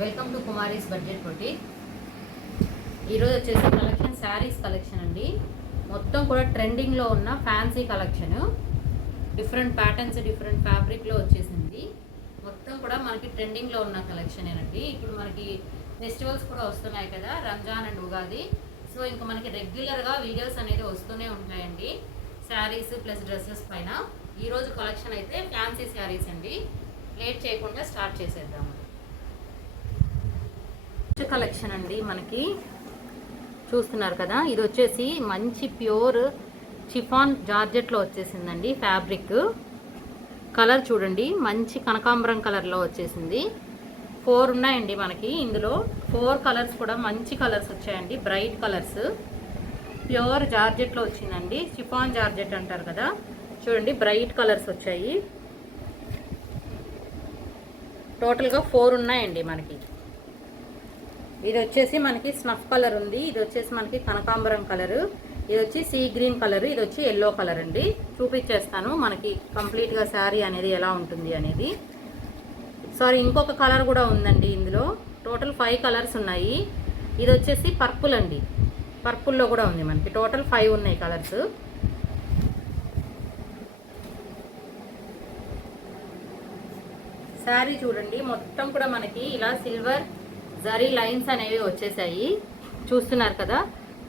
Welcome to Kumari's budget boutique. ఈరోజు వచ్చేసి collection saris collection అండి. మొత్తం కూడా ట్రెండింగ్లో ఉన్న fancy collection, different patterns different ఫ్యాబ్రిక్లో వచ్చేసింది. మొత్తం కూడా మనకి ట్రెండింగ్లో ఉన్న కలెక్షన్ ఏనండి. ఇప్పుడు మనకి ఫెస్టివల్స్ కూడా వస్తున్నాయి కదా, రంజాన్ అండ్ ఉగాది. సో ఇంకా మనకి రెగ్యులర్గా వీడియోస్ అనేది వస్తూనే ఉంటాయండి శారీస్ ప్లస్ డ్రెస్సెస్ పైన. ఈరోజు కలెక్షన్ అయితే ఫ్యాన్సీ శారీస్ అండి. లేట్ చేయకుండా స్టార్ట్ చేసేద్దాము. కలెక్షన్ అండి, మనకి చూస్తున్నారు కదా, ఇది వచ్చేసి మంచి ప్యూర్ చిఫాన్ జార్జెట్లో వచ్చేసిందండి. ఫ్యాబ్రిక్ కలర్ చూడండి, మంచి కనకాంబరం కలర్లో వచ్చేసింది. 4 ఉన్నాయండి మనకి. ఇందులో 4 కలర్స్ కూడా మంచి కలర్స్ వచ్చాయండి, బ్రైట్ కలర్స్. ప్యూర్ జార్జెట్లో వచ్చిందండి, చిఫాన్ జార్జెట్ అంటారు కదా. చూడండి, బ్రైట్ కలర్స్ వచ్చాయి. టోటల్గా 4 ఉన్నాయండి మనకి. ఇది వచ్చేసి మనకి స్నఫ్ కలర్ ఉంది, ఇది వచ్చేసి మనకి కనకాంబరం కలరు, ఇది వచ్చి సీ గ్రీన్ కలర్, ఇది వచ్చి ఎల్లో కలర్ అండి. చూపించేస్తాను మనకి కంప్లీట్గా శారీ అనేది ఎలా ఉంటుంది అనేది. సారీ, ఇంకొక కలర్ కూడా ఉందండి ఇందులో. టోటల్ 5 కలర్స్ ఉన్నాయి. ఇది వచ్చేసి పర్పుల్ అండి, పర్పుల్లో కూడా ఉంది మనకి. టోటల్ 5 ఉన్నాయి కలర్స్. శారీ చూడండి, మొత్తం కూడా మనకి ఇలా సిల్వర్ జరీ లైన్స్ అనేవి వచ్చేసాయి. చూస్తున్నారు కదా,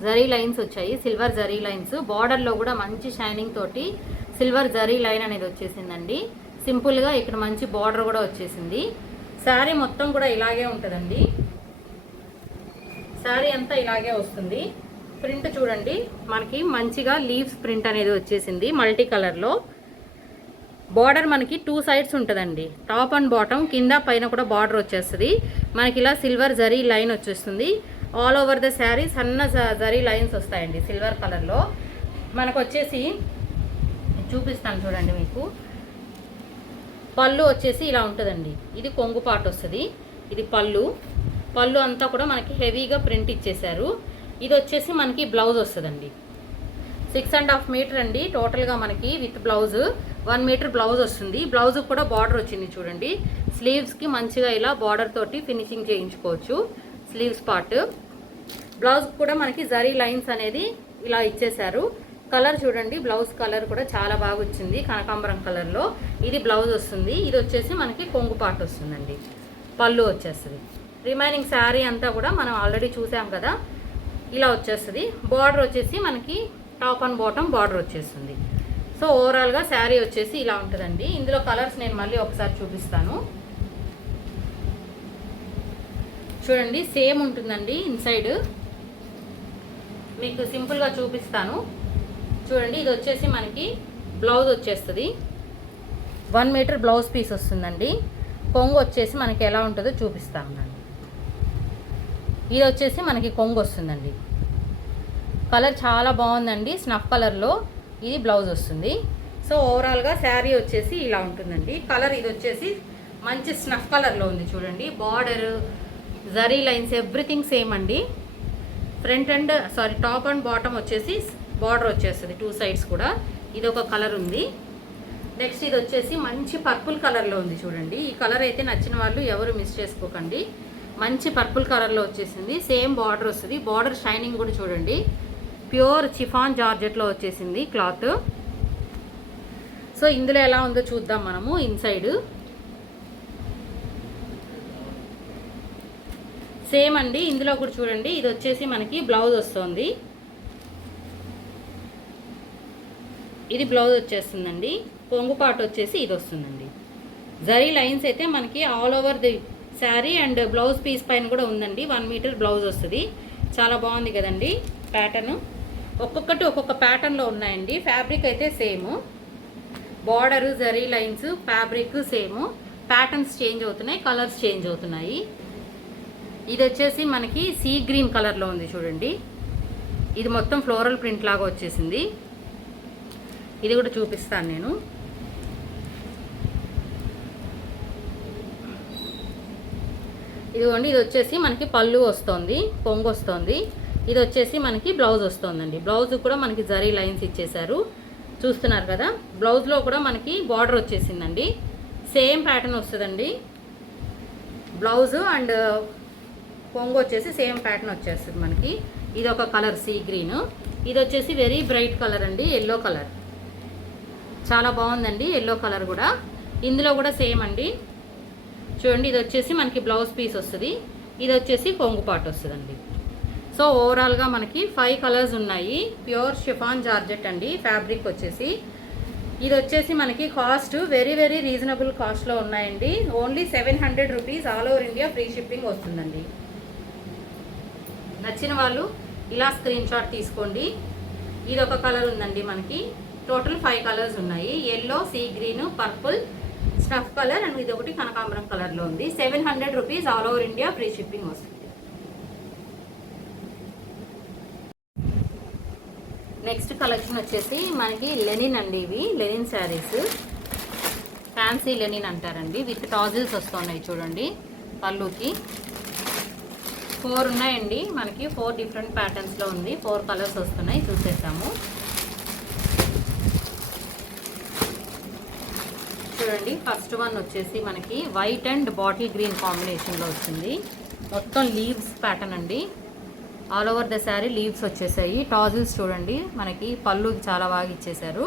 జరీ లైన్స్ వచ్చాయి, సిల్వర్ జరీ లైన్స్. బార్డర్లో కూడా మంచి షైనింగ్ తోటి సిల్వర్ జరీ లైన్ అనేది వచ్చేసిందండి. సింపుల్గా ఇక్కడ మంచి బార్డర్ కూడా వచ్చేసింది. శారీ మొత్తం కూడా ఇలాగే ఉంటుందండి, శారీ అంతా ఇలాగే వస్తుంది. ప్రింట్ చూడండి, మనకి మంచిగా లీవ్స్ ప్రింట్ అనేది వచ్చేసింది మల్టీ కలర్లో. బార్డర్ మనకి 2 సైడ్స్ ఉంటుందండి, టాప్ అండ్ బాటమ్, కింద పైన కూడా బార్డర్ వచ్చేస్తుంది. మనకి ఇలా సిల్వర్ జరీ లైన్ వచ్చేస్తుంది. ఆల్ ఓవర్ ద శారీ సన్న జరీ లైన్స్ వస్తాయండి సిల్వర్ కలర్లో. మనకు వచ్చేసి చూపిస్తాను చూడండి మీకు. పళ్ళు వచ్చేసి ఇలా ఉంటుందండి, ఇది కొంగు పాటు వస్తుంది, ఇది పళ్ళు. పళ్ళు అంతా కూడా మనకి హెవీగా ప్రింట్ ఇచ్చేసారు. ఇది వచ్చేసి మనకి బ్లౌజ్ వస్తుందండి. 6.5 మీటర్ అండి టోటల్గా మనకి, విత్ బ్లౌజ్ 1 మీటర్ బ్లౌజ్ వస్తుంది. బ్లౌజ్ కూడా బార్డర్ వచ్చింది చూడండి. స్లీవ్స్కి మంచిగా ఇలా బార్డర్ తోటి ఫినిషింగ్ చేయించుకోవచ్చు స్లీవ్స్ పార్ట్. బ్లౌజ్ కూడా మనకి జరీ లైన్స్ అనేది ఇలా ఇచ్చేసారు. కలర్ చూడండి, బ్లౌజ్ కలర్ కూడా చాలా బాగా వచ్చింది, కనకాంబరం కలర్లో. ఇది బ్లౌజ్ వస్తుంది. ఇది వచ్చేసి మనకి కొంగు పార్ట్ వస్తుందండి, పళ్ళు వచ్చేస్తుంది. రిమైనింగ్ శారీ అంతా కూడా మనం ఆల్రెడీ చూసాం కదా, ఇలా వచ్చేస్తుంది. బార్డర్ వచ్చేసి మనకి టాప్ అండ్ బాటమ్ బార్డర్ వచ్చేస్తుంది. సో ఓవరాల్గా శారీ వచ్చేసి ఇలా ఉంటుందండి. ఇందులో కలర్స్ నేను మళ్ళీ ఒకసారి చూపిస్తాను చూడండి. సేమ్ ఉంటుందండి ఇన్సైడ్, మీకు సింపుల్గా చూపిస్తాను చూడండి. ఇది వచ్చేసి మనకి బ్లౌజ్ వచ్చేస్తుంది, 1 మీటర్ బ్లౌజ్ పీస్ వస్తుందండి. కొంగు వచ్చేసి మనకి ఎలా ఉంటుందో చూపిస్తాను. ఇది వచ్చేసి మనకి కొంగు వస్తుందండి. కలర్ చాలా బాగుందండి, స్నఫ్ కలర్లో. ఇది బ్లౌజ్ వస్తుంది. సో ఓవరాల్గా శారీ వచ్చేసి ఇలా ఉంటుందండి. కలర్ ఇది వచ్చేసి మంచి స్నఫ్ కలర్లో ఉంది చూడండి. Border, zari lines everything same అండి. Front and top and bottom వచ్చేసి బార్డర్ వచ్చేస్తుంది 2 సైడ్స్ కూడా. ఇది ఒక కలర్ ఉంది. నెక్స్ట్ ఇది వచ్చేసి మంచి పర్పుల్ కలర్లో ఉంది చూడండి. ఈ కలర్ అయితే నచ్చిన వాళ్ళు ఎవరు మిస్ చేసుకోకండి. మంచి పర్పుల్ కలర్లో వచ్చేసింది. సేమ్ బార్డర్ వస్తుంది. బార్డర్ షైనింగ్ కూడా చూడండి, ప్యూర్ చిఫాన్ జార్జెట్లో వచ్చేసింది క్లాత్. సో ఇందులో ఎలా ఉందో చూద్దాం మనము. ఇన్సైడ్ సేమ్ అండి, ఇందులో కూడా చూడండి. ఇది వచ్చేసి మనకి బ్లౌజ్ వస్తుంది, ఇది బ్లౌజ్ వచ్చేస్తుందండి. కొంగు పాటు వచ్చేసి ఇది వస్తుందండి. జరీ లైన్స్ అయితే మనకి all over the sari and blouse piece పైన కూడా ఉందండి. 1 మీటర్ బ్లౌజ్ వస్తుంది. చాలా బాగుంది కదండి ప్యాటర్న్. ఒక్కొక్కటి ఒక్కొక్క ప్యాటర్న్లో ఉన్నాయండి. ఫ్యాబ్రిక్ అయితే same, border zari lines fabric same, patterns change అవుతున్నాయి, కలర్స్ చేంజ్ అవుతున్నాయి. ఇది వచ్చేసి మనకి సీ గ్రీన్ కలర్లో ఉంది చూడండి. ఇది మొత్తం ఫ్లోరల్ ప్రింట్ లాగా వచ్చేసింది. ఇది కూడా చూపిస్తాను నేను. ఇదిగోండి, ఇది వచ్చేసి మనకి పళ్ళు వస్తుంది, కొంగు వస్తుంది. ఇది వచ్చేసి మనకి బ్లౌజ్ వస్తుందండి. బ్లౌజ్ కూడా మనకి జరీ లైన్స్ ఇచ్చేసారు, చూస్తున్నారు కదా. బ్లౌజ్లో కూడా మనకి బార్డర్ వచ్చేసిందండి. సేమ్ ప్యాటర్న్ వస్తుందండి. బ్లౌజ్ అండ్ కొంగు వచ్చేసి సేమ్ ప్యాటర్న్ వచ్చేస్తుంది మనకి. ఇది ఒక కలర్ సీ గ్రీన్. ఇది వచ్చేసి వెరీ బ్రైట్ కలర్ అండి, ఎల్లో కలర్. చాలా బాగుందండి ఎల్లో కలర్ కూడా. ఇందులో కూడా సేమ్ అండి చూడండి. ఇది వచ్చేసి మనకి బ్లౌజ్ పీస్ వస్తుంది, ఇది వచ్చేసి కొంగు పార్ట్ వస్తుందండి. సో ఓవరాల్గా మనకి 5 కలర్స్ ఉన్నాయి. ప్యూర్ షిఫాన్ జార్జెట్ అండి ఫ్యాబ్రిక్ వచ్చేసి. ఇది వచ్చేసి మనకి కాస్ట్ వెరీ వెరీ రీజనబుల్ కాస్ట్లో ఉన్నాయండి. Only 700 rupees, all over India free shipping వస్తుందండి. నచ్చిన వాళ్ళు ఇలా స్క్రీన్ షాట్ తీసుకోండి. ఇది ఒక కలర్ ఉందండి మనకి. టోటల్ 5 కలర్స్ ఉన్నాయి. Yellow, sea green, purple, snuff colour and ఇది ఒకటి కనకాంబరం కలర్లో ఉంది. 700 rupees, all over India free shipping వస్తుంది. నెక్స్ట్ కలెక్షన్ వచ్చేసి మనకి లెనిన్ అండి. ఇవి లెనిన్ శారీస్, ఫ్యాన్సీ లెనిన్ అంటారండి. విత్ టాజిల్స్ వస్తున్నాయి చూడండి. పళ్ళుకి 4 ఉన్నాయండి మనకి. 4 డిఫరెంట్ ప్యాటర్న్స్లో ఉంది. 4 కలర్స్ వస్తున్నాయి, చూసేద్దాము. చూడండి ఫస్ట్ వన్ వచ్చేసి మనకి వైట్ అండ్ బాటిల్ గ్రీన్ కాంబినేషన్లో వచ్చింది. మొత్తం లీవ్స్ ప్యాటర్న్ అండి. All over the sari leaves వచ్చేసాయి. టాజిల్స్ చూడండి మనకి పళ్ళుకి చాలా బాగా ఇచ్చేసారు.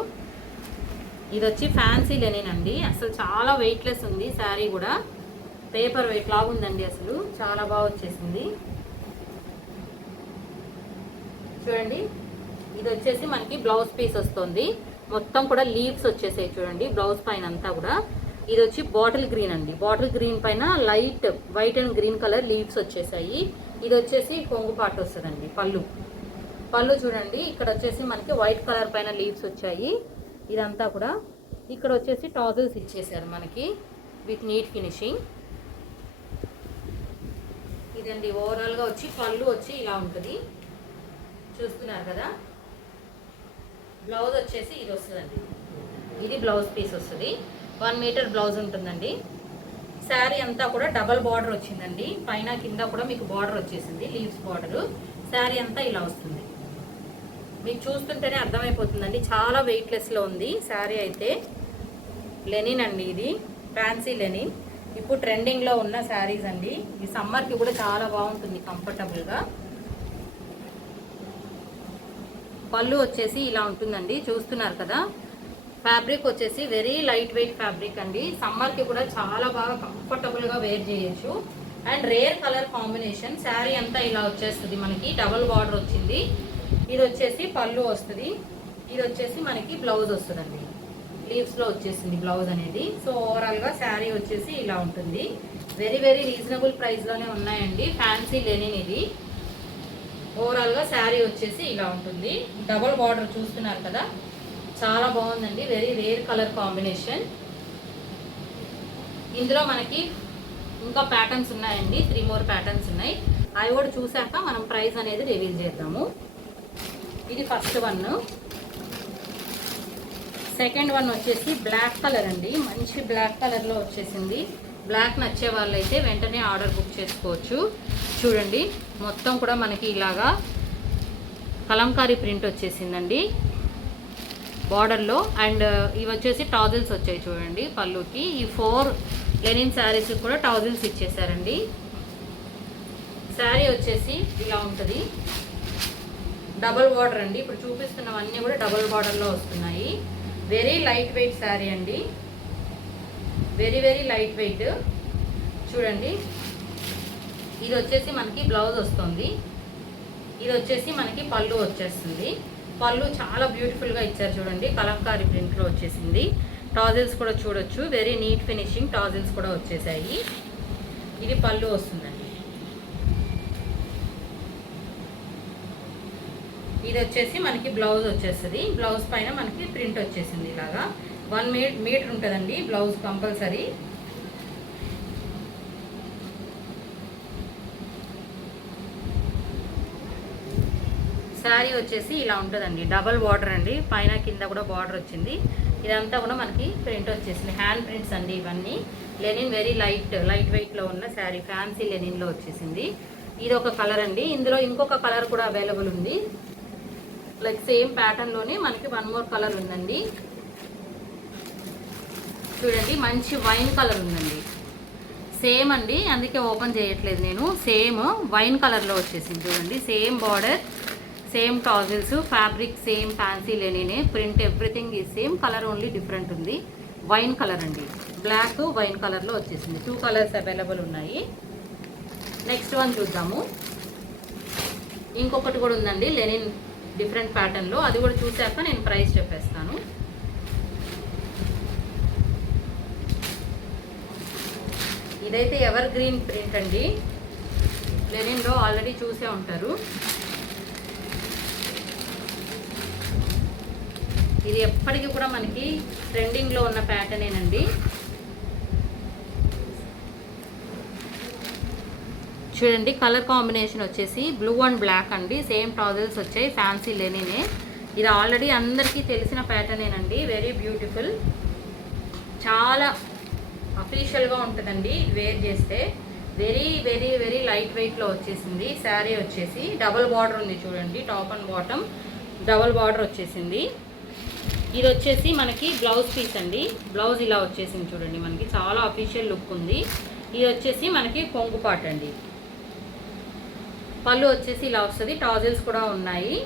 ఇది వచ్చి ఫ్యాన్సీ లెనిన్ అండి. అసలు చాలా వెయిట్లెస్ ఉంది శారీ కూడా. పేపర్ వెయిట్ లాగా ఉందండి. అసలు చాలా బాగా వచ్చేసింది చూడండి. ఇది వచ్చేసి మనకి బ్లౌజ్ పీస్ వస్తుంది. మొత్తం కూడా లీవ్స్ వచ్చేసాయి చూడండి బ్లౌజ్ పైన అంతా కూడా. ఇది వచ్చి బాటిల్ గ్రీన్ అండి. బాటిల్ గ్రీన్ పైన light white and green colour leaves వచ్చేసాయి. ఇది వచ్చేసి కొంగు పార్ట్ వస్తుందండి. పళ్ళు చూడండి. ఇక్కడ వచ్చేసి మనకి వైట్ కలర్ పైన లీవ్స్ వచ్చాయి. ఇదంతా కూడా ఇక్కడ వచ్చేసి టాజిల్స్ ఇచ్చేసారు మనకి విత్ నీట్ ఫినిషింగ్. ఇదండి ఓవరాల్గా వచ్చి పళ్ళు వచ్చి ఇలా ఉంటుంది, చూస్తున్నారు కదా. బ్లౌజ్ వచ్చేసి ఇది వస్తుందండి. ఇది బ్లౌజ్ పీస్ వస్తుంది. 1 మీటర్ బ్లౌజ్ ఉంటుందండి. శారీ అంతా కూడా డబల్ బార్డర్ వచ్చిందండి. పైన కింద కూడా మీకు బార్డర్ వచ్చేసింది, లీవ్స్ బార్డరు. శారీ అంతా ఇలా వస్తుంది. మీకు చూస్తుంటేనే అర్థమైపోతుందండి. చాలా వెయిట్లెస్లో ఉంది శారీ అయితే. లెనిన్ అండి, ఇది ఫ్యాన్సీ లెనిన్. ఇప్పుడు ట్రెండింగ్లో ఉన్న శారీస్ అండి. ఈ సమ్మర్కి కూడా చాలా బాగుంటుంది కంఫర్టబుల్గా. పళ్ళు వచ్చేసి ఇలా ఉంటుందండి, చూస్తున్నారు కదా. ఫ్యాబ్రిక్ వచ్చేసి వెరీ లైట్ వెయిట్ ఫ్యాబ్రిక్ అండి. సమ్మర్కి కూడా చాలా బాగా కంఫర్టబుల్గా వేర్ చేయొచ్చు. And rare colour combination. Sari అంతా ఇలా వచ్చేస్తుంది మనకి. డబుల్ బార్డర్ వచ్చింది. ఇది వచ్చేసి పళ్ళు వస్తుంది. ఇది వచ్చేసి మనకి బ్లౌజ్ వస్తుందండి. లీవ్స్లో వచ్చేసింది బ్లౌజ్ అనేది. సో ఓవరాల్గా శారీ వచ్చేసి ఇలా ఉంటుంది. వెరీ వెరీ రీజనబుల్ ప్రైస్లోనే ఉన్నాయండి. ఫ్యాన్సీ లెనిన్ ఇది. ఓవరాల్గా శారీ వచ్చేసి ఇలా ఉంటుంది. డబుల్ బార్డర్ చూస్తున్నారు కదా, చాలా బాగుందండి. Very rare colour combination. ఇందులో మనకి ఇంకా ప్యాటర్న్స్ ఉన్నాయండి. 3 more ప్యాటర్న్స్ ఉన్నాయి. అవి కూడా చూసాక మనం ప్రైస్ అనేది రివీల్ చేద్దాము. ఇది ఫస్ట్ వన్. సెకండ్ వన్ వచ్చేసి బ్లాక్ కలర్ అండి. మంచి బ్లాక్ కలర్లో వచ్చేసింది. బ్లాక్ నచ్చే వాళ్ళైతే వెంటనే ఆర్డర్ బుక్ చేసుకోవచ్చు. చూడండి మొత్తం కూడా మనకి ఇలాగా కలంకారీ ప్రింట్ వచ్చేసిందండి బార్డర్లో. అండ్ ఇవి వచ్చేసి టాజిల్స్ వచ్చాయి చూడండి పళ్ళుకి. ఈ 4 లెనిన్ శారీస్ కూడా టాజిల్స్ ఇచ్చేసారండి. శారీ వచ్చేసి ఇలా ఉంటుంది. డబుల్ బార్డర్ అండి. ఇప్పుడు చూపిస్తున్నవన్నీ కూడా డబుల్ బార్డర్లో వస్తున్నాయి. వెరీ లైట్ వెయిట్ శారీ అండి. Very very light weight. చూడండి ఇది వచ్చేసి మనకి బ్లౌజ్ వస్తుంది. ఇది వచ్చేసి మనకి పళ్ళు వచ్చేస్తుంది. పళ్ళు చాలా బ్యూటిఫుల్గా ఇచ్చారు చూడండి. కలంకారీ ప్రింట్లో వచ్చేసింది. టాజిల్స్ కూడా చూడొచ్చు. వెరీ నీట్ ఫినిషింగ్ టాజిల్స్ కూడా వచ్చేసాయి. ఇది పళ్ళు వస్తుందండి. ఇది వచ్చేసి మనకి బ్లౌజ్ వచ్చేస్తుంది. బ్లౌజ్ పైన మనకి ప్రింట్ వచ్చేసింది ఇలాగా. 1 మీటర్ ఉంటుందండి బ్లౌజ్ కంపల్సరీ. శారీ వచ్చేసి ఇలా ఉంటుందండి. డబల్ బార్డర్ అండి. పైన కింద కూడా బార్డర్ వచ్చింది. ఇదంతా కూడా మనకి ప్రింట్ వచ్చేసింది. హ్యాండ్ ప్రింట్స్ అండి ఇవన్నీ. లెనిన్ వెరీ లైట్ వెయిట్లో ఉన్న శారీ. ఫ్యాన్సీ లెనిన్లో వచ్చేసింది. ఇది ఒక కలర్ అండి. ఇందులో ఇంకొక కలర్ కూడా అవైలబుల్ ఉంది. లైక్ సేమ్ ప్యాటర్న్లోనే మనకి 1 more కలర్ ఉందండి. చూడండి మంచి వైన్ కలర్ ఉందండి. సేమ్ అండి, అందుకే ఓపెన్ చేయట్లేదు నేను. సేమ్ వైన్ కలర్లో వచ్చేసింది చూడండి. Same border, same tassels, fabric same, fancy లెనినే, ప్రింట్ ఎవ్రీథింగ్ ఈ సేమ్, కలర్ ఓన్లీ డిఫరెంట్ ఉంది. వైన్ కలర్ అండి, బ్లాక్ వైన్ కలర్లో వచ్చేసింది. 2 కలర్స్ అవైలబుల్ ఉన్నాయి. నెక్స్ట్ వన్ చూద్దాము. ఇంకొకటి కూడా ఉందండి లెనిన్ డిఫరెంట్ ప్యాటర్న్లో, అది కూడా చూసాక నేను ప్రైస్ చెప్పేస్తాను. ఇదైతే ఎవర్ గ్రీన్ ప్రింట్ అండి, లెనిన్లో ఆల్రెడీ చూసే ఉంటారు. ఇది ఎప్పటికీ కూడా మనకి ట్రెండింగ్లో ఉన్న ప్యాటర్నేనండి. చూడండి కలర్ కాంబినేషన్ వచ్చేసి బ్లూ అండ్ బ్లాక్ అండి. సేమ్ టాజల్స్ వచ్చాయి, ఫ్యాన్సీ లెనినే. ఇది ఆల్రెడీ అందరికీ తెలిసిన ప్యాటర్నేనండి. వెరీ బ్యూటిఫుల్, చాలా అఫీషియల్గా ఉంటుందండి వేర్ చేస్తే. వెరీ వెరీ వెరీ లైట్ వెయిట్లో వచ్చేసింది. శారీ వచ్చేసి డబల్ బార్డర్ ఉంది చూడండి, top and bottom double border వచ్చేసింది. ఇది వచ్చేసి మనకి బ్లౌజ్ పీస్ అండి. బ్లౌజ్ ఇలా వచ్చేసింది చూడండి, మనకి చాలా అఫీషియల్ లుక్ ఉంది. ఇది వచ్చేసి మనకి కొంగు పార్ట్ అండి. పళ్ళు వచ్చేసి ఇలా వస్తుంది, టాజిల్స్ కూడా ఉన్నాయి.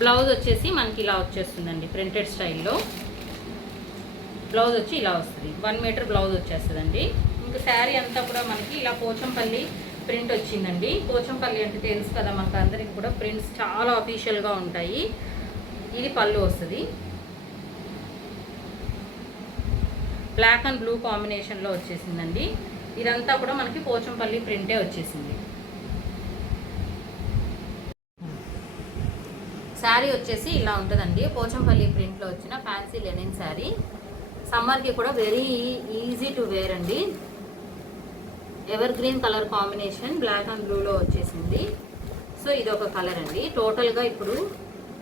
బ్లౌజ్ వచ్చేసి మనకి ఇలా వచ్చేస్తుందండి, ప్రింటెడ్ స్టైల్లో. బ్లౌజ్ వచ్చి ఇలా వస్తుంది, 1 మీటర్ బ్లౌజ్ వచ్చేస్తుందండి. ఇంకా శారీ అంతా కూడా మనకి ఇలా పోచంపల్లి ప్రింట్ వచ్చిందండి. పోచంపల్లి అంటే తెలుసు కదా మనకు అందరికి కూడా, ప్రింట్స్ చాలా అఫీషియల్గా ఉంటాయి. ఇది పళ్ళు వస్తుంది, బ్లాక్ అండ్ బ్లూ కాంబినేషన్లో వచ్చేసిందండి. ఇదంతా కూడా మనకి పోచంపల్లి ప్రింటే వచ్చేసింది. శారీ వచ్చేసి ఇలా ఉంటుందండి, పోచంపల్లి ప్రింట్లో వచ్చిన ఫ్యాన్సీ లెనిన్ శారీ. సమ్మర్కి కూడా వెరీ ఈజీ టు వేర్ అండి. Evergreen colour combination, black and బ్లూలో వచ్చేసింది. సో ఇది ఒక కలర్ అండి. టోటల్గా ఇప్పుడు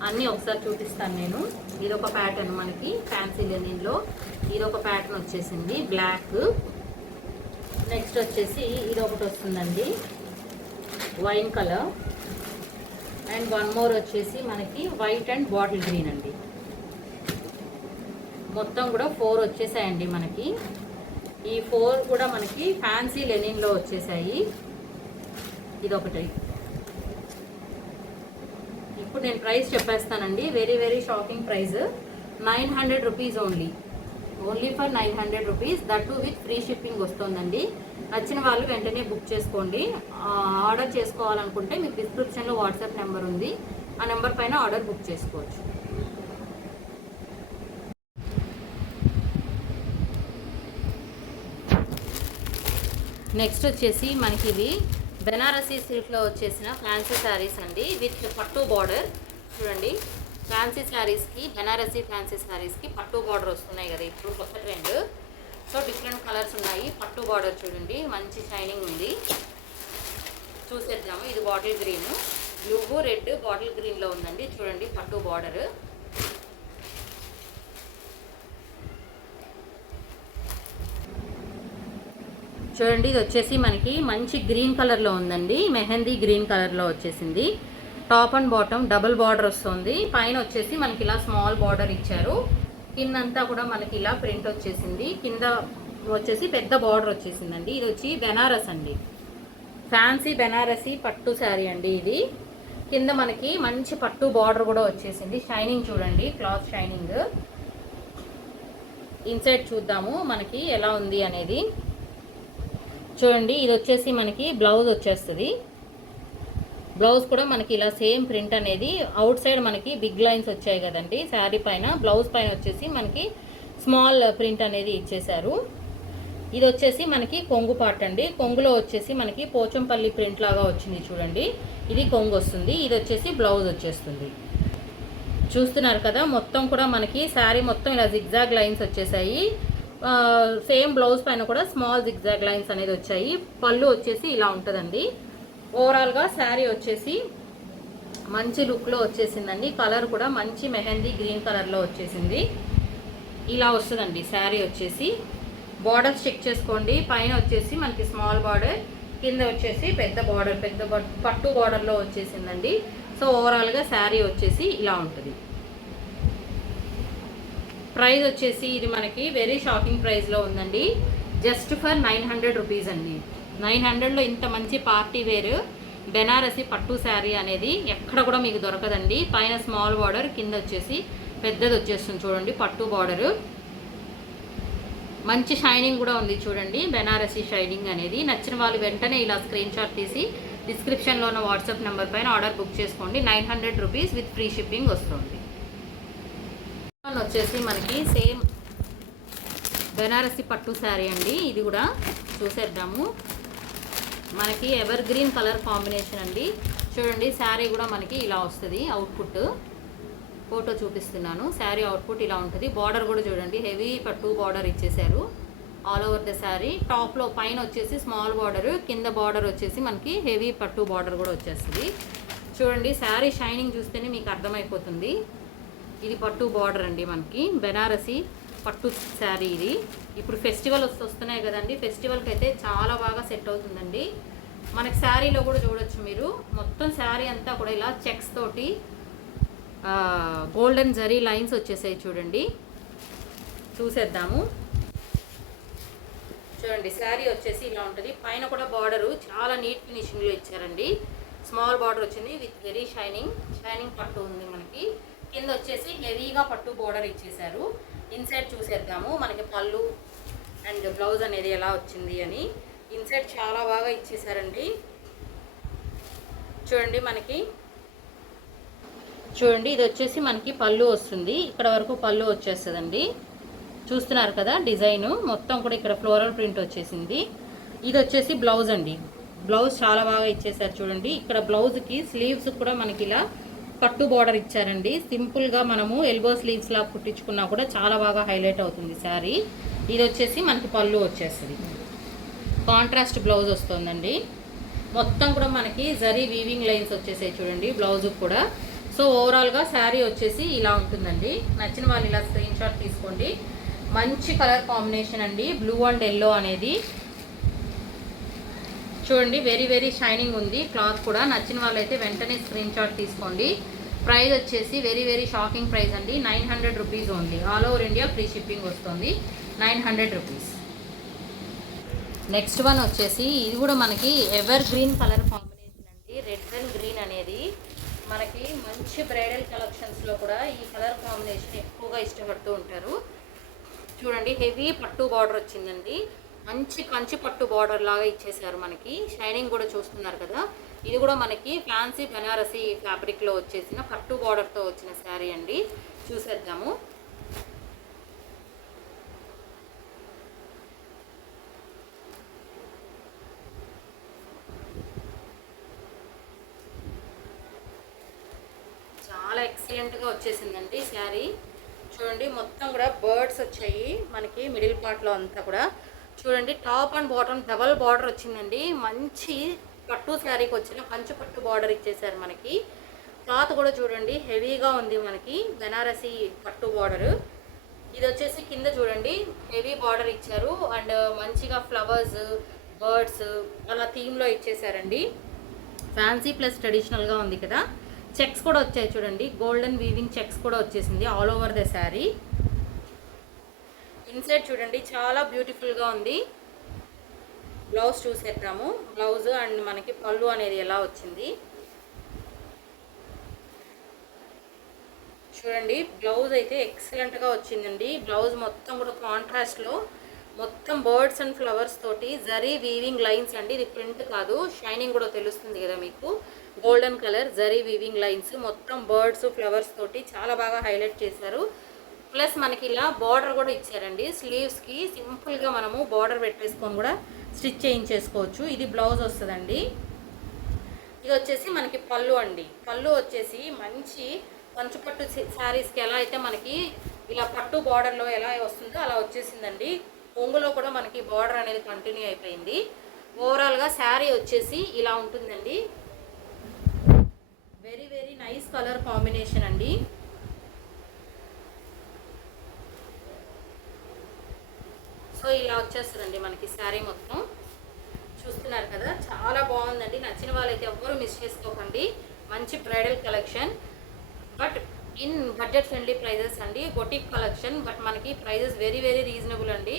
అన్నీ ఒకసారి చూపిస్తాను నేను. ఇదొక ప్యాటర్న్ మనకి ఫ్యాన్సీ లెనిన్లో, ఇదొక ప్యాటర్న్ వచ్చేసింది బ్లాక్. నెక్స్ట్ వచ్చేసి ఇది ఒకటి వస్తుందండి వైన్ కలర్, అండ్ 1 మోర్ వచ్చేసి మనకి వైట్ అండ్ బాటిల్ గ్రీన్ అండి. మొత్తం కూడా 4 వచ్చేసాయండి మనకి. ఈ 4 కూడా మనకి ఫ్యాన్సీ లెనిన్లో వచ్చేసాయి. ఇదొకటి. ఇప్పుడు నేను ప్రైస్ చెప్పేస్తానండి, very very shocking price. 900 rupees only for 900 rupees, that too with free shipping వస్తుందండి. నచ్చిన వాళ్ళు వెంటనే బుక్ చేసుకోండి. ఆర్డర్ చేసుకోవాలనుకుంటే మీకు డిస్క్రిప్షన్లో వాట్సాప్ నెంబర్ ఉంది, ఆ నెంబర్ పైన ఆర్డర్ బుక్ చేసుకోవచ్చు. నెక్స్ట్ వచ్చేసి మనకి ఇది బెనారసీ సిల్క్లో వచ్చేసిన ఫ్యాన్సీ శారీస్ అండి, విత్ పట్టు బార్డర్. చూడండి ఫ్యాన్సీ శారీస్కి, బెనారసీ ఫ్యాన్సీ శారీస్కి పట్టు బార్డర్ వస్తున్నాయి కదా ఇప్పుడు కొత్త ట్రెండ్. సో డిఫరెంట్ కలర్స్ ఉన్నాయి. పట్టు బార్డర్ చూడండి, మంచి షైనింగ్ ఉంది. చూసేద్దాము. ఇది bottle green, blue red bottle గ్రీన్లో ఉందండి. చూడండి పట్టు బార్డర్. చూడండి ఇది వచ్చేసి మనకి మంచి గ్రీన్ కలర్లో ఉందండి, మెహందీ గ్రీన్ కలర్లో వచ్చేసింది. Top and bottom double border వస్తుంది. పైన వచ్చేసి మనకి ఇలా స్మాల్ బార్డర్ ఇచ్చారు. కిందంతా కూడా మనకి ఇలా ప్రింట్ వచ్చేసింది. కింద వచ్చేసి పెద్ద బార్డర్ వచ్చేసిందండి. ఇది వచ్చి బెనారస్ అండి, ఫ్యాన్సీ బెనారసీ పట్టు శారీ అండి ఇది. కింద మనకి మంచి పట్టు బార్డర్ కూడా వచ్చేసింది. షైనింగ్ చూడండి, క్లాత్ షైనింగ్. ఇన్సైడ్ చూద్దాము మనకి ఎలా ఉంది అనేది. చూడండి ఇది వచ్చేసి మనకి బ్లౌజ్ వచ్చేస్తుంది. బ్లౌజ్ కూడా మనకి ఇలా సేమ్ ప్రింట్ అనేది, అవుట్ సైడ్ మనకి బిగ్ లైన్స్ వచ్చాయి కదండి శారీ పైన. బ్లౌజ్ పైన వచ్చేసి మనకి స్మాల్ ప్రింట్ అనేది ఇచ్చేశారు. ఇది వచ్చేసి మనకి కొంగు పార్ట్ అండి. కొంగులో వచ్చేసి మనకి పోచంపల్లి ప్రింట్ లాగా వచ్చింది చూడండి. ఇది కొంగు వస్తుంది, ఇది వచ్చేసి బ్లౌజ్ వచ్చేస్తుంది. చూస్తున్నారు కదా, మొత్తం కూడా మనకి శారీ మొత్తం ఇలా జిగ్జాగ్ లైన్స్ వచ్చేసాయి. సేమ్ బ్లౌజ్ పైన కూడా స్మాల్ జిగ్జాగ్ లైన్స్ అనేది వచ్చాయి. పళ్ళు వచ్చేసి ఇలా ఉంటుందండి. ఓవరాల్గా శారీ వచ్చేసి మంచి లుక్లో వచ్చేసిందండి. కలర్ కూడా మంచి మెహందీ గ్రీన్ కలర్లో వచ్చేసింది. ఇలా వస్తుందండి శారీ వచ్చేసి. బార్డర్స్ చెక్ చేసుకోండి. పైన వచ్చేసి మనకి స్మాల్ బార్డర్, కింద వచ్చేసి పెద్ద బార్డర్, పట్టు బార్డర్లో వచ్చేసిందండి. సో ఓవరాల్గా శారీ వచ్చేసి ఇలా ఉంటుంది. ప్రైస్ వచ్చేసి ఇది మనకి వెరీ షాకింగ్ ప్రైస్లో ఉందండి. జస్ట్ ఫర్ 900 రూపీస్ అండి. 900లో ఇంత మంచి పార్టీ వేర్ బెనారసి పట్టు శారీ అనేది ఎక్కడ కూడా మీకు దొరకదండి. పైన స్మాల్ బార్డర్, కింద వచ్చేసి పెద్దది వచ్చేస్తుంది చూడండి పట్టు బార్డరు. మంచి షైనింగ్ కూడా ఉంది చూడండి, బెనారసి షైనింగ్ అనేది. నచ్చిన వాళ్ళు వెంటనే ఇలా స్క్రీన్ షాట్ తీసి డిస్క్రిప్షన్లో ఉన్న వాట్సాప్ నెంబర్ పైన ఆర్డర్ బుక్ చేసుకోండి. 900 రూపీస్ విత్ ఫ్రీ షిప్పింగ్ వస్తుంది. వచ్చేసి మనకి సేమ్ బెనారసి పట్టు శారీ అండి. ఇది కూడా చూసేద్దాము. మనకి ఎవర్ గ్రీన్ కలర్ కాంబినేషన్ అండి. చూడండి శారీ కూడా మనకి ఇలా వస్తుంది. అవుట్పుట్ ఫోటో చూపిస్తున్నాను. శారీ అవుట్పుట్ ఇలా ఉంటుంది. బార్డర్ కూడా చూడండి, హెవీ పట్టు బార్డర్ ఇచ్చేసారు ఆల్ ఓవర్ ద శారీ. టాప్లో పైన వచ్చేసి స్మాల్ బార్డర్, కింద బార్డర్ వచ్చేసి మనకి హెవీ పట్టు బార్డర్ కూడా వచ్చేస్తుంది. చూడండి శారీ షైనింగ్ చూస్తేనే మీకు అర్థమైపోతుంది. ఇది పట్టు బార్డర్ అండి, మనకి బెనారసి పట్టు శారీ ఇది. ఇప్పుడు ఫెస్టివల్ వస్తున్నాయి కదండి, ఫెస్టివల్కి అయితే చాలా బాగా సెట్ అవుతుందండి. మనకి శారీలో కూడా చూడొచ్చు మీరు, మొత్తం శారీ అంతా కూడా ఇలా చెక్స్ తోటి గోల్డెన్ జరీ లైన్స్ వచ్చేసాయి చూడండి. చూసేద్దాము. చూడండి శారీ వచ్చేసి ఇలా ఉంటుంది. పైన కూడా బార్డరు చాలా నీట్ ఫినిషింగ్లో ఇచ్చారండి. స్మాల్ బార్డర్ వచ్చింది విత్ వెరీ షైనింగ్ పట్టు ఉంది మనకి. కింద వచ్చేసి హెవీగా పట్టు బార్డర్ ఇచ్చేసారు. ఇన్సైడ్ చూసేద్దాము మనకి పళ్ళు అండ్ బ్లౌజ్ అనేది ఎలా వచ్చింది అని. ఇన్సైడ్ చాలా బాగా ఇచ్చేసారండి. చూడండి మనకి, చూడండి ఇది వచ్చేసి మనకి పళ్ళు వస్తుంది. ఇక్కడ వరకు పళ్ళు వచ్చేస్తుందండి. చూస్తున్నారు కదా డిజైను మొత్తం కూడా ఇక్కడ ఫ్లోరల్ ప్రింట్ వచ్చేసింది. ఇది వచ్చేసి బ్లౌజ్ అండి. బ్లౌజ్ చాలా బాగా ఇచ్చేసారు చూడండి. ఇక్కడ బ్లౌజ్కి స్లీవ్స్ కూడా మనకి ఇలా పట్టు బార్డర్ ఇచ్చారండి. సింపుల్గా మనము ఎల్బో స్లీవ్స్ లా కుట్టించుకున్నా కూడా చాలా బాగా హైలైట్ అవుతుంది శారీ. ఇది వచ్చేసి మనకి పళ్ళు వచ్చేస్తుంది. కాంట్రాస్ట్ బ్లౌజ్ వస్తుందండి. మొత్తం కూడా మనకి జరీ వీవింగ్ లైన్స్ వచ్చేసాయి చూడండి బ్లౌజ్ కూడా. సో ఓవరాల్గా శారీ వచ్చేసి ఇలా ఉంటుందండి. నచ్చిన వాళ్ళు ఇలా స్క్రీన్ షాట్ తీసుకోండి. మంచి కలర్ కాంబినేషన్ అండి, బ్లూ అండ్ ఎల్లో అనేది. చూడండి వెరీ షైనింగ్ ఉంది క్లాత్ కూడా. నచ్చిన వాళ్ళైతే వెంటనే స్క్రీన్ షాట్ తీసుకోండి. ప్రైస్ వచ్చేసి వెరీ షాకింగ్ ప్రైస్ అండి. 900 rupees only. All over India free shipping వస్తుంది. 900 రూపీస్. నెక్స్ట్ వన్ వచ్చేసి ఇది కూడా మనకి ఎవర్ గ్రీన్ కలర్ కాంబినేషన్ అండి. రెడ్ అండ్ గ్రీన్ అనేది మనకి మంచి బ్రైడల్ కలెక్షన్స్లో కూడా ఈ కలర్ కాంబినేషన్ ఎక్కువగా ఇష్టపడుతూ ఉంటారు. చూడండి హెవీ పట్టు బార్డర్ వచ్చిందండి. మంచి కంచి పట్టు బార్డర్ లాగా ఇచ్చేసారు మనకి. షైనింగ్ కూడా చూస్తున్నారు కదా. ఇది కూడా మనకి ఫ్యాన్సీ బెనారసి ఫ్యాబ్రిక్లో వచ్చేసిన పట్టు బార్డర్తో వచ్చిన శారీ అండి. చూసేద్దాము. చాలా ఎక్సలెంట్గా వచ్చేసిందండి శారీ. చూడండి మొత్తం కూడా బర్డ్స్ వచ్చాయి మనకి మిడిల్ పార్ట్లో అంతా కూడా. చూడండి top and bottom double border వచ్చిందండి. మంచి పట్టు శారీకి వచ్చిన కంచి పట్టు బార్డర్ ఇచ్చేసారు మనకి. క్లాత్ కూడా చూడండి హెవీగా ఉంది మనకి, బెనారసి పట్టు బార్డరు. ఇది వచ్చేసి కింద చూడండి హెవీ బార్డర్ ఇచ్చారు అండ్ మంచిగా ఫ్లవర్స్, బర్డ్స్ అలా థీమ్లో ఇచ్చేసారండి. ఫ్యాన్సీ ప్లస్ ట్రెడిషనల్గా ఉంది కదా. చెక్స్ కూడా వచ్చాయి చూడండి, గోల్డెన్ వీవింగ్ చెక్స్ కూడా వచ్చేసింది all over the sari. Inside చూడండి చాలా బ్యూటిఫుల్గా ఉంది. బ్లౌజ్ చూసేద్దాము. బ్లౌజ్ అండ్ మనకి పళ్ళు అనేది ఎలా వచ్చింది చూడండి. బ్లౌజ్ అయితే ఎక్సలెంట్గా వచ్చిందండి. బ్లౌజ్ మొత్తం కూడా కాంట్రాస్ట్లో మొత్తం బర్డ్స్ అండ్ ఫ్లవర్స్ తోటి జరీ వీవింగ్ లైన్స్ అండి. ఇది ప్రింట్ కాదు, షైనింగ్ కూడా తెలుస్తుంది కదా మీకు. Golden colour zari weaving lines మొత్తం బర్డ్స్ ఫ్లవర్స్ తోటి చాలా బాగా హైలైట్ చేశారు. ప్లస్ మనకి ఇలా బార్డర్ కూడా ఇచ్చారండి. స్లీవ్స్కి సింపుల్గా మనము బార్డర్ పెట్టేసుకొని కూడా స్టిచ్ చేయించేసుకోవచ్చు. ఇది బ్లౌజ్ వస్తుందండి. ఇది వచ్చేసి మనకి పళ్ళు అండి. పళ్ళు వచ్చేసి మంచి కంచుపట్టు శారీస్కి ఎలా అయితే మనకి ఇలా పట్టు బార్డర్లో ఎలా వస్తుందో అలా వచ్చేసిందండి. కొంగులో కూడా మనకి బార్డర్ అనేది కంటిన్యూ అయిపోయింది. ఓవరాల్గా శారీ వచ్చేసి ఇలా ఉంటుందండి. వెరీ నైస్ కలర్ కాంబినేషన్ అండి. సో ఇలా వచ్చేస్తుందండి మనకి శారీ మొత్తం. చూస్తున్నారు కదా చాలా బాగుందండి. నచ్చిన వాళ్ళైతే ఎవ్వరూ మిస్ చేసుకోకండి. మంచి bridal collection but in budget friendly prices అండి. బొటిక్ కలెక్షన్ బట్ మనకి ప్రైజెస్ వెరీ రీజనబుల్ అండి.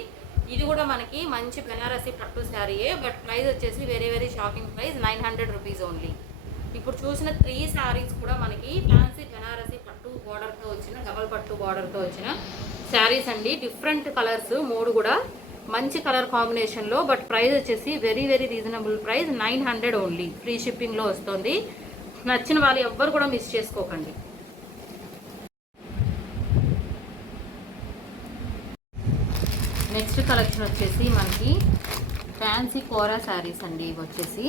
ఇది కూడా మనకి మంచి బెనారసి పట్టు శారీయే, బట్ ప్రైస్ వచ్చేసి very very shocking price, 900 rupees only. ఇప్పుడు చూసిన 3 శారీస్ కూడా మనకి ఫ్యాన్సీ బెనారసి పట్టు బార్డర్తో వచ్చిన, డబల్ పట్టు బార్డర్తో వచ్చిన శారీస్ అండి. డిఫరెంట్ కలర్స్ 3 కూడా మంచి కలర్ కాంబినేషన్లో, బట్ ప్రైస్ వచ్చేసి very very reasonable price, 900 only. Free షిప్పింగ్లో వస్తుంది. నచ్చిన వాళ్ళు ఎవ్వరు కూడా మిస్ చేసుకోకండి. నెక్స్ట్ కలెక్షన్ వచ్చేసి మనకి ఫ్యాన్సీ కోరా శారీస్ అండి. ఇవి వచ్చేసి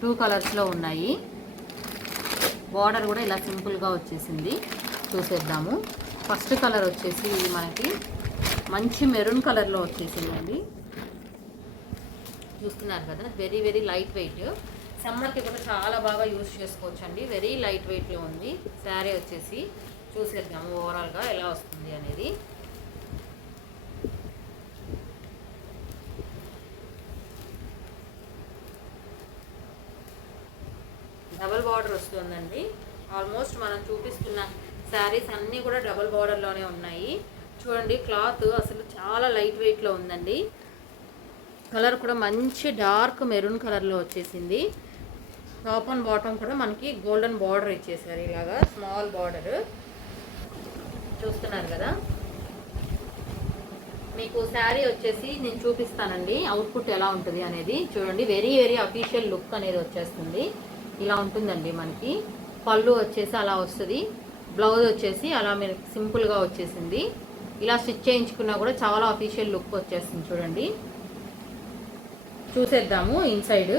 2 కలర్స్లో ఉన్నాయి. బార్డర్ కూడా ఇలా సింపుల్గా వచ్చేసింది. చూసేద్దాము. ఫస్ట్ కలర్ వచ్చేసి ఇది మనకి మంచి మెరూన్ కలర్లో వచ్చేసిందండి. చూస్తున్నారు కదా, వెరీ వెరీ లైట్ వెయిట్, సమ్మర్కి కూడా చాలా బాగా యూజ్ చేసుకోవచ్చు అండి. వెరీ లైట్ వెయిట్లో ఉంది శారీ వచ్చేసి. చూసేద్దాము ఓవరాల్గా ఎలా వస్తుంది అనేది. డబల్ బార్డర్ వస్తుందండి. ఆల్మోస్ట్ మనం చూపిస్తున్న శారీస్ అన్నీ కూడా డబల్ బార్డర్లోనే ఉన్నాయి. చూడండి, క్లాత్ అసలు చాలా లైట్ వెయిట్లో ఉందండి. కలర్ కూడా మంచి డార్క్ మెరూన్ కలర్లో వచ్చేసింది. టాప్ అండ్ బాటమ్ కూడా మనకి గోల్డెన్ బార్డర్ ఇచ్చేసారు, ఇలాగా స్మాల్ బార్డర్. చూస్తున్నారు కదా, మీకు శారీ వచ్చేసి నేను చూపిస్తానండి అవుట్పుట్ ఎలా ఉంటుంది అనేది. చూడండి, వెరీ వెరీ అఫీషియల్ లుక్ అనేది వచ్చేస్తుంది. ఇలా ఉంటుందండి మనకి. పళ్ళు వచ్చేసి అలా వస్తుంది, బ్లౌజ్ వచ్చేసి అలా మీరు సింపుల్గా వచ్చేసింది. ఇలా స్టిచ్ చేయించుకున్నా కూడా చాలా అఫీషియల్ లుక్ వచ్చేస్తుంది. చూడండి, చూసేద్దాము ఇన్సైడ్.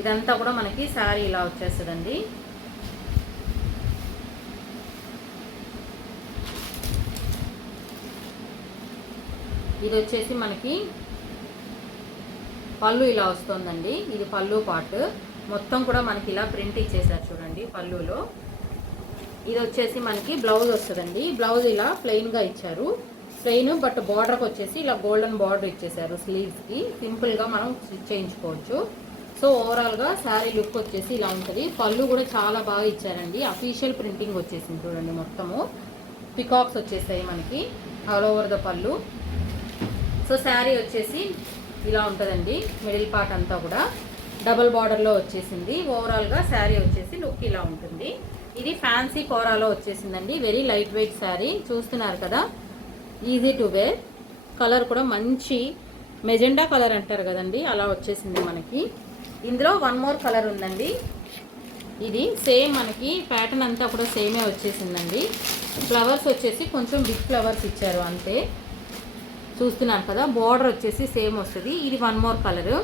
ఇదంతా కూడా మనకి శారీ ఇలా వచ్చేస్తుందండి. ఇది వచ్చేసి మనకి పళ్ళు ఇలా వస్తుందండి. ఇది పళ్ళు పార్ట్ మొత్తం కూడా మనకి ఇలా ప్రింట్ ఇచ్చేసారు చూడండి పళ్ళులో. ఇది వచ్చేసి మనకి బ్లౌజ్ వస్తుందండి. బ్లౌజ్ ఇలా ప్లెయిన్గా ఇచ్చారు, ప్లెయిన్, బట్ బార్డర్కి వచ్చేసి ఇలా గోల్డెన్ బార్డర్ ఇచ్చేసారు. స్లీవ్స్కి సింపుల్గా మనం స్టిచ్ చేయించుకోవచ్చు. సో ఓవరాల్గా శారీ లుక్ వచ్చేసి ఇలా ఉంటుంది. పళ్ళు కూడా చాలా బాగా ఇచ్చారండి. అఫీషియల్ ప్రింటింగ్ వచ్చేసింది చూడండి. మొత్తము పికాక్స్ వచ్చేసాయి మనకి ఆల్ ఓవర్ ద పళ్ళు. సో శారీ వచ్చేసి ఇలా ఉంటుందండి. మిడిల్ పార్ట్ అంతా కూడా డబల్ బార్డర్లో వచ్చేసింది. ఓవరాల్గా శారీ వచ్చేసి లుక్ ఇలా ఉంటుంది. ఇది ఫ్యాన్సీ కోరాలో వచ్చేసిందండి. Very light weight sari. చూస్తున్నారు కదా, ఈజీ టు వేర్. కలర్ కూడా మంచి మెజెండా కలర్ అంటారు కదండి, అలా వచ్చేసింది మనకి. ఇందులో 1 మోర్ కలర్ ఉందండి. ఇది సేమ్ మనకి ప్యాటర్న్ అంతా కూడా సేమే వచ్చేసిందండి. ఫ్లవర్స్ వచ్చేసి కొంచెం బిగ్ ఫ్లవర్స్ ఇచ్చారు అంతే. చూస్తున్నాను కదా, బార్డర్ వచ్చేసి సేమ్ వస్తుంది. ఇది 1 మోర్ కలర్.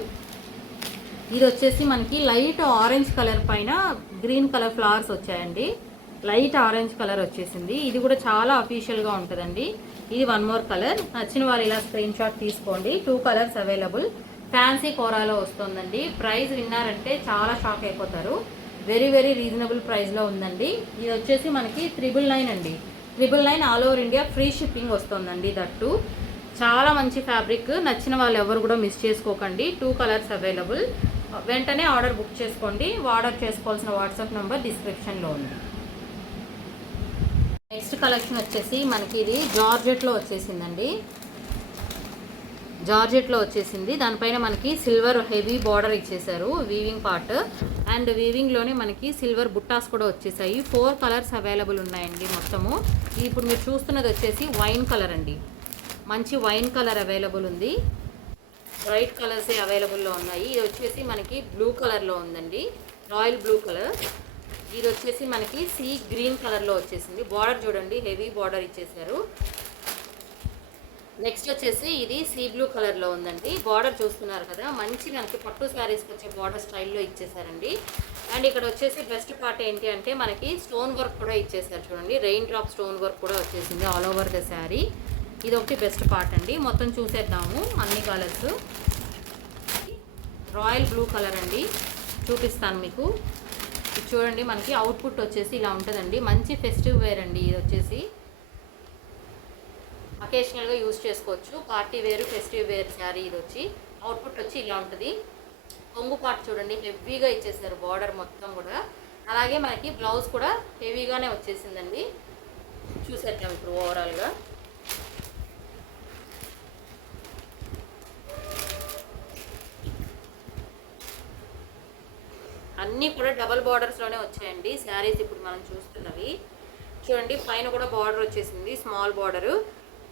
ఇది వచ్చేసి మనకి లైట్ ఆరెంజ్ కలర్ పైన గ్రీన్ కలర్ ఫ్లవర్స్ వచ్చాయండి. లైట్ ఆరెంజ్ కలర్ వచ్చేసింది. ఇది కూడా చాలా అఫీషియల్గా ఉంటుందండి. ఇది 1 మోర్ కలర్. నచ్చిన వాళ్ళు ఇలా స్క్రీన్ షాట్ తీసుకోండి. 2 కలర్స్ అవైలబుల్. ఫ్యాన్సీ కోరాలో వస్తుందండి. ప్రైస్ విన్నారంటే చాలా షాక్ అయిపోతారు. వెరీ వెరీ రీజనబుల్ ప్రైస్లో ఉందండి. ఇది వచ్చేసి మనకి 999 అండి. 999 all over India free shipping వస్తుందండి. దట్టు చాలా మంచి ఫ్యాబ్రిక్. నచ్చిన వాళ్ళు ఎవరు కూడా మిస్ చేసుకోకండి. 2 కలర్స్ అవైలబుల్. వెంటనే ఆర్డర్ బుక్ చేసుకోండి. ఆర్డర్ చేసుకోవాల్సిన వాట్సాప్ నెంబర్ డిస్క్రిప్షన్లో ఉంది. నెక్స్ట్ కలెక్షన్ వచ్చేసి మనకి ఇది జార్జెట్లో వచ్చేసిందండి. జార్జెట్లో వచ్చేసింది. దానిపైన మనకి సిల్వర్ హెవీ బార్డర్ ఇచ్చేసారు వీవింగ్ పార్ట్, అండ్ వీవింగ్లోనే మనకి సిల్వర్ బుట్టాస్ కూడా వచ్చేసాయి. 4 కలర్స్ అవైలబుల్ ఉన్నాయండి మొత్తము. ఇప్పుడు మీరు చూస్తున్నది వచ్చేసి వైన్ కలర్ అండి. మంచి వైన్ కలర్ అవైలబుల్ ఉంది. బ్రైట్ కలర్సే అవైలబుల్లో ఉన్నాయి. ఇది వచ్చేసి మనకి బ్లూ కలర్లో ఉందండి, రాయల్ బ్లూ కలర్. ఇది వచ్చేసి మనకి సీ గ్రీన్ కలర్లో వచ్చేసింది. బార్డర్ చూడండి, హెవీ బార్డర్ ఇచ్చేసారు. నెక్స్ట్ వచ్చేసి ఇది సీ బ్లూ కలర్లో ఉందండి. బార్డర్ చూస్తున్నారు కదా, మంచి మనకి పట్టు శారీస్కి వచ్చే బార్డర్ స్టైల్లో ఇచ్చేసారండి. అండ్ ఇక్కడ వచ్చేసి బెస్ట్ పార్ట్ ఏంటి అంటే మనకి స్టోన్ వర్క్ కూడా ఇచ్చేసారు చూడండి. రెయిన్ డ్రాప్ స్టోన్ వర్క్ కూడా వచ్చేసింది ఆల్ ఓవర్ ద శారీ. ఇది ఒకటి బెస్ట్ పార్ట్ అండి. మొత్తం చూసేద్దాము అన్ని కలర్స్. రాయల్ బ్లూ కలర్ అండి, చూపిస్తాను మీకు. ఇది చూడండి, మనకి అవుట్పుట్ వచ్చేసి ఇలా ఉంటుందండి. మంచి ఫెస్టివ్ వేర్ అండి. ఇది వచ్చేసి అకేషనల్గా యూజ్ చేసుకోవచ్చు. పార్టీ వేరు, ఫెస్టివ్ వేర్ శారీ. ఇది వచ్చి అవుట్పుట్ వచ్చి ఇలా ఉంటుంది. కొంగు పార్ట్ చూడండి, హెవీగా ఇచ్చేసారు బార్డర్ మొత్తం కూడా. అలాగే మనకి బ్లౌజ్ కూడా హెవీగానే వచ్చేసిందండి. చూసేద్దాం ఇప్పుడు ఓవరాల్గా. అన్నీ కూడా డబల్ బార్డర్స్లోనే వచ్చాయండి శారీస్ ఇప్పుడు మనం చూస్తున్నవి. చూడండి పైన కూడా బార్డర్ వచ్చేసింది, స్మాల్ బార్డరు.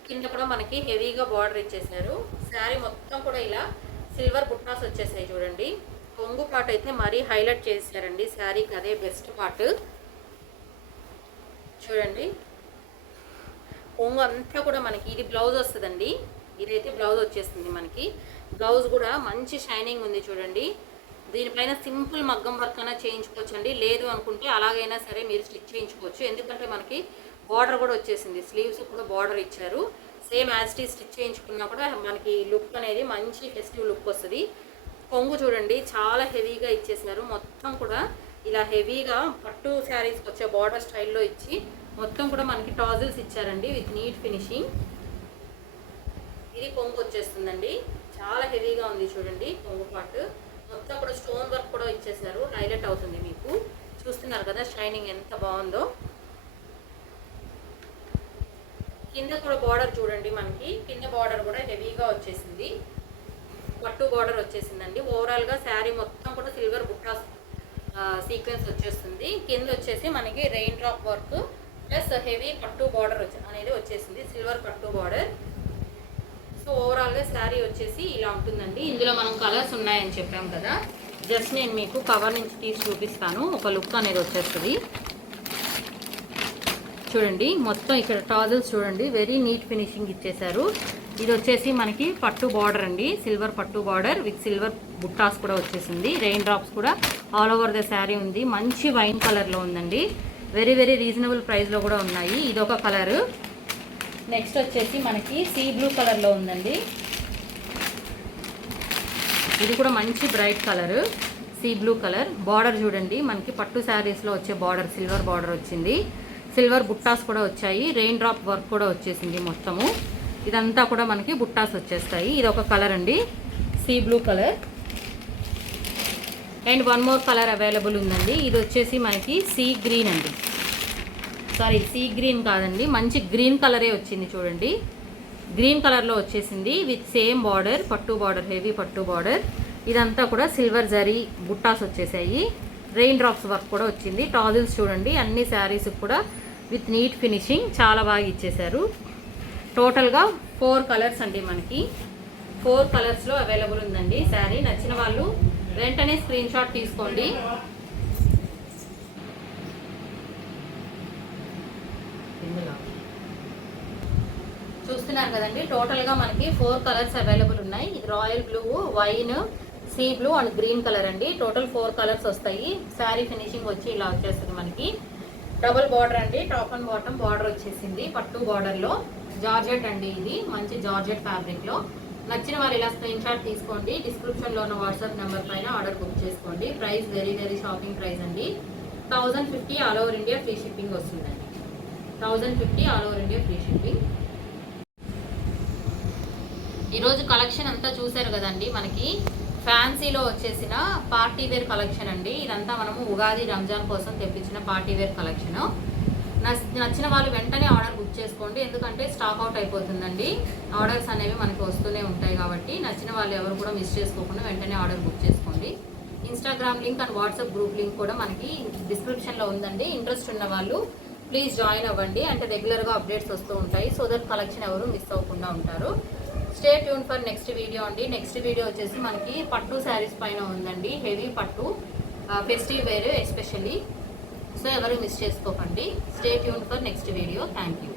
కింద కూడా మనకి హెవీగా బార్డర్ ఇచ్చేసారు. శారీ మొత్తం కూడా ఇలా సిల్వర్ బుట్టాస్ వచ్చేసాయి చూడండి. కొంగు పార్ట్ అయితే మరీ హైలైట్ చేశారండి శారీకి, అదే బెస్ట్ పార్ట్. చూడండి కొంగు అంతా కూడా మనకి ఇది బ్లౌజ్ వస్తుందండి. ఇదైతే బ్లౌజ్ వచ్చేస్తుంది మనకి. బ్లౌజ్ కూడా మంచి షైనింగ్ ఉంది చూడండి. దీనిపైన సింపుల్ మగ్గం వర్క్ అయినా చేయించుకోవచ్చు అండి, లేదు అనుకుంటే అలాగైనా సరే మీరు స్టిచ్ చేయించుకోవచ్చు. ఎందుకంటే మనకి బార్డర్ కూడా వచ్చేసింది, స్లీవ్స్ కూడా బార్డర్ ఇచ్చారు. సేమ్ యాజ్ టీ స్టిచ్ చేయించుకున్నా కూడా మనకి లుక్ అనేది మంచి ఫెస్టివ్ లుక్ వస్తుంది. కొంగు చూడండి చాలా హెవీగా ఇచ్చేసినారు. మొత్తం కూడా ఇలా హెవీగా పట్టు శారీస్కి వచ్చే బార్డర్ స్టైల్లో ఇచ్చి మొత్తం కూడా మనకి టాజిల్స్ ఇచ్చారండి విత్ నీట్ ఫినిషింగ్. ఇది కొంగు వచ్చేస్తుందండి, చాలా హెవీగా ఉంది చూడండి. కొంగు పార్ట్ మొత్తం కూడా స్టోన్ వర్క్ కూడా ఇచ్చేసారు, హైలైట్ అవుతుంది మీకు. చూస్తున్నారు కదా షైనింగ్ ఎంత బాగుందో. కింద కూడా బార్డర్ చూడండి, మనకి కింద బార్డర్ కూడా హెవీగా వచ్చేసింది, పట్టు బార్డర్ వచ్చేసిందండి. ఓవరాల్గా శారీ మొత్తం కూడా సిల్వర్ బుట్టాస్ సీక్వెన్స్ వచ్చేస్తుంది. కింద వచ్చేసి మనకి rain drop work plus heavy పట్టు బార్డర్ అనేది వచ్చేసింది, సిల్వర్ పట్టు బార్డర్. సో ఓవరాల్గా శారీ వచ్చేసి ఇలా ఉంటుందండి. ఇందులో మనం కలర్స్ ఉన్నాయని చెప్పాం కదా, జస్ట్ నేను మీకు కవర్ నుంచి తీసి చూపిస్తాను. ఒక లుక్ అనేది వచ్చేస్తుంది చూడండి. మొత్తం ఇక్కడ టాజల్స్ చూడండి, వెరీ నీట్ ఫినిషింగ్ ఇచ్చేసారు. ఇది వచ్చేసి మనకి పట్టు బార్డర్ అండి, సిల్వర్ పట్టు బార్డర్ విత్ సిల్వర్ బుట్టాస్ కూడా వచ్చేసింది. రెయిన్ డ్రాప్స్ కూడా ఆల్ ఓవర్ ద శారీ ఉంది. మంచి వైన్ కలర్లో ఉందండి, వెరీ వెరీ రీజనబుల్ ప్రైస్లో కూడా ఉన్నాయి. ఇదొక కలరు. నెక్స్ట్ వచ్చేసి మనకి సీ బ్లూ కలర్లో ఉందండి. ఇది కూడా మంచి bright colour, sea blue colour. Border చూడండి, మనకి పట్టు శారీస్లో వచ్చే బార్డర్ సిల్వర్ బార్డర్ వచ్చింది, సిల్వర్ బుట్టాస్ కూడా వచ్చాయి, రెయిన్ డ్రాప్ వర్క్ కూడా వచ్చేసింది మొత్తము. ఇదంతా కూడా మనకి బుట్టాస్ వచ్చేస్తాయి. ఇది ఒక కలర్ అండి, sea blue colour. And one more colour available ఉందండి. ఇది వచ్చేసి మనకి సీ గ్రీన్ అండి, సారీ సీ గ్రీన్ కాదండి, మంచి గ్రీన్ కలరే వచ్చింది చూడండి. గ్రీన్ కలర్లో వచ్చేసింది విత్ సేమ్ బార్డర్, పట్టు బార్డర్, హెవీ పట్టు బార్డర్. ఇదంతా కూడా సిల్వర్ జరీ బుట్టాస్ వచ్చేసాయి, రెయిన్ డ్రాప్స్ వర్క్ కూడా వచ్చింది. టాజిల్స్ చూడండి అన్ని శారీస్ కూడా విత్ నీట్ ఫినిషింగ్, చాలా బాగా ఇచ్చేసారు. టోటల్గా 4 కలర్స్ అండి, మనకి 4 కలర్స్లో అవైలబుల్ ఉందండి శారీ. నచ్చిన వాళ్ళు వెంటనే స్క్రీన్ షాట్ తీసుకోండి. చూస్తున్నారు కదండి, టోటల్గా మనకి 4 కలర్స్ అవైలబుల్ ఉన్నాయి. ఇది royal blue, wine, sea blue and green colour అండి. టోటల్ 4 కలర్స్ వస్తాయి. శారీ ఫినిషింగ్ వచ్చి ఇలా వచ్చేస్తుంది మనకి. డబుల్ బార్డర్ అండి, టాప్ అండ్ బాటమ్ బార్డర్ వచ్చేసింది పట్టు బార్డర్లో. జార్జెట్ అండి, ఇది మంచి జార్జెట్ ఫ్యాబ్రిక్లో. నచ్చిన వాళ్ళు ఇలా స్క్రీన్ షాట్ తీసుకోండి. డిస్క్రిప్షన్లో ఉన్న వాట్సాప్ నెంబర్ పైన ఆర్డర్ బుక్ చేసుకోండి. Price very very shopping price అండి. 1050 all over India free shipping వస్తుందండి. 1050 all over India free shipping. ఈరోజు కలెక్షన్ అంతా చూసారు కదండి, మనకి ఫ్యాన్సీలో వచ్చేసిన పార్టీ వేర్ కలెక్షన్ అండి. ఇదంతా మనము ఉగాది రంజాన్ కోసం తెప్పించిన పార్టీ వేర్ కలెక్షన్. నచ్చిన వాళ్ళు వెంటనే ఆర్డర్ బుక్ చేసుకోండి, ఎందుకంటే స్టాక్ అవుట్ అయిపోతుందండి. ఆర్డర్స్ అనేవి మనకి వస్తూనే ఉంటాయి కాబట్టి నచ్చిన వాళ్ళు ఎవరు కూడా మిస్ చేసుకోకుండా వెంటనే ఆర్డర్ బుక్ చేసుకోండి. Instagram link and WhatsApp group link కూడా మనకి డిస్క్రిప్షన్లో ఉందండి. ఇంట్రెస్ట్ ఉన్న వాళ్ళు ప్లీజ్ జాయిన్ అవ్వండి, అంటే రెగ్యులర్గా అప్డేట్స్ వస్తూ ఉంటాయి. సో దట్ కలెక్షన్ ఎవరు మిస్ అవ్వకుండా ఉంటారు. Stay tune for next video అండి. నెక్స్ట్ వీడియో వచ్చేసి మనకి పట్టు శారీస్ పైన ఉందండి, హెవీ పట్టు, ఫెస్టివ్ వేర్ ఎస్పెషల్లీ. సో ఎవరు మిస్ చేసుకోకండి. Stay tune for next video. Thank you.